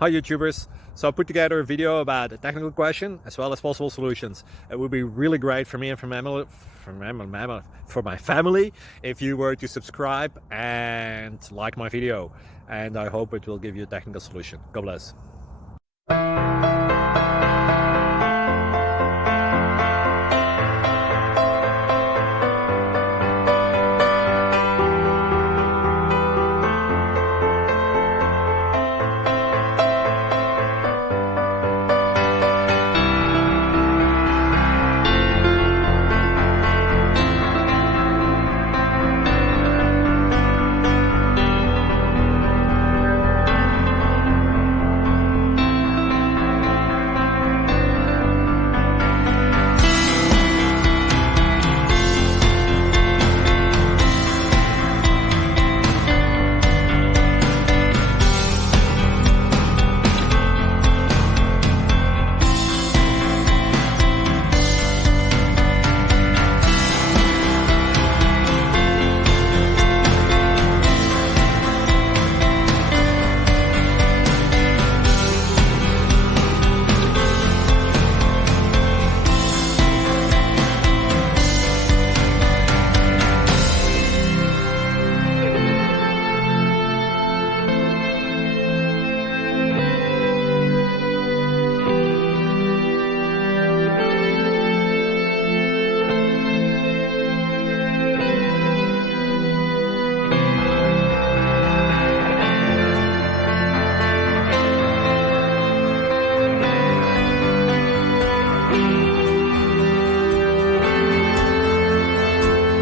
Hi YouTubers! So I put together a video about a technical question as well as possible solutions. It would be really great for me and for my family if you were to subscribe and like my video, and I hope it will give you a technical solution. God bless.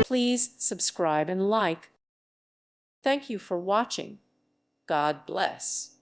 Please subscribe and like. Thank you for watching. God bless.